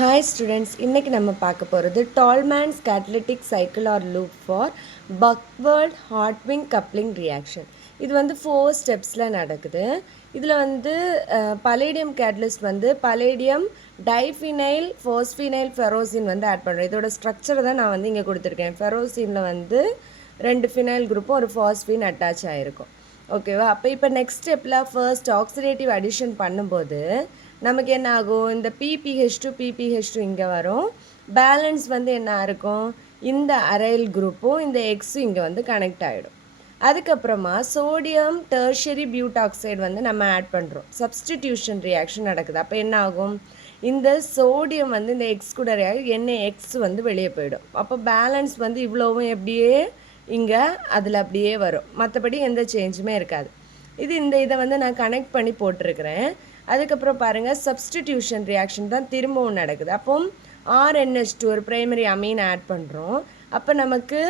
Hi students, இன்னைக்கு நம்ம பார்க்க போகிறது Tolman's catalytic cycle or loop for Buckworth Hartwig coupling reaction. இது வந்து 4 ஸ்டெப்ஸில் நடக்குது. இதில் வந்து பலேடியம் கேட்டலிஸ்ட் வந்து பலேடியம் டைஃபினைல் ஃபோஸ்ஃபினைல் ஃபெரோசின் வந்து ஆட் பண்ணுறேன். இதோட ஸ்ட்ரக்சரை தான் நான் வந்து இங்கே கொடுத்துருக்கேன். ஃபெரோசினில் வந்து 2 ஃபினைல் குரூப்பும் ஒரு ஃபாஸ்ஃபின் அட்டாச் ஆகிருக்கும். ஓகேவா? அப்போ இப்போ நெக்ஸ்ட் ஸ்டெப்பில் ஃபர்ஸ்ட் ஆக்சிடேட்டிவ் அடிஷன் பண்ணும்போது நமக்கு என்ன ஆகும், இந்த PPH2 இங்கே வரும். பேலன்ஸ் வந்து என்ன இருக்கும், இந்த அரைல் குரூப்பும் இந்த எக்ஸும் இங்கே வந்து கனெக்ட் ஆகிடும். அதுக்கப்புறமா சோடியம் டெர்ஷரி பியூட்டாக்சைடு வந்து நம்ம ஆட் பண்ணுறோம். சப்ஸ்டிடியூஷன் ரியாக்ஷன் நடக்குது. அப்போ என்ன ஆகும், இந்த சோடியம் வந்து இந்த எக்ஸ் கூட எக்ஸ் வந்து வெளியே போயிடும். அப்போ பேலன்ஸ் வந்து இவ்வளோவும் எப்படியே இங்கே அதில் அப்படியே வரும். மற்றபடி எந்த சேஞ்சுமே இருக்காது. இதை வந்து நான் கனெக்ட் பண்ணி போட்டிருக்கிறேன். அதுக்கப்புறம் பாருங்கள், சப்ஸ்டிடியூஷன் ரியாக்ஷன் தான் திரும்பவும் நடக்குது. அப்போ RNH2 ஒரு பிரைமரி அமீன் ஆட் பண்ணுறோம். அப்போ நமக்கு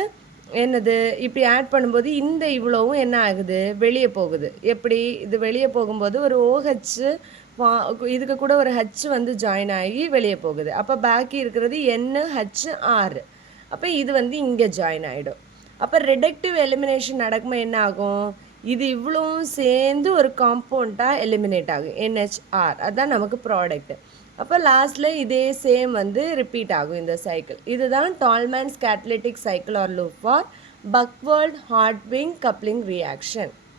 என்னது, இப்படி ஆட் பண்ணும்போது இந்த இவ்வளவும் என்ன ஆகுது, வெளியே போகுது. எப்படி இது வெளியே போகும்போது ஒரு OH இதுக்கு கூட ஒரு H வந்து ஜாயின் ஆகி வெளியே போகுது. அப்போ பாக்கி இருக்கிறது NHR. அப்போ இது வந்து இங்கே ஜாயின் ஆகிடும். அப்போ ரிடக்டிவ் எலிமினேஷன் நடக்கும்போது என்ன ஆகும், இது இவ்வளவும் சேர்ந்து ஒரு காம்பவுண்டாக எலிமினேட் ஆகும், NHR. அதுதான் நமக்கு ப்ராடக்ட். அப்போ லாஸ்ட்டில் இதே சேம் வந்து ரிப்பீட் ஆகும் இந்த சைக்கிள். இதுதான் Tolman's catalytic cycle or loop for Buchwald Hartwig coupling reaction.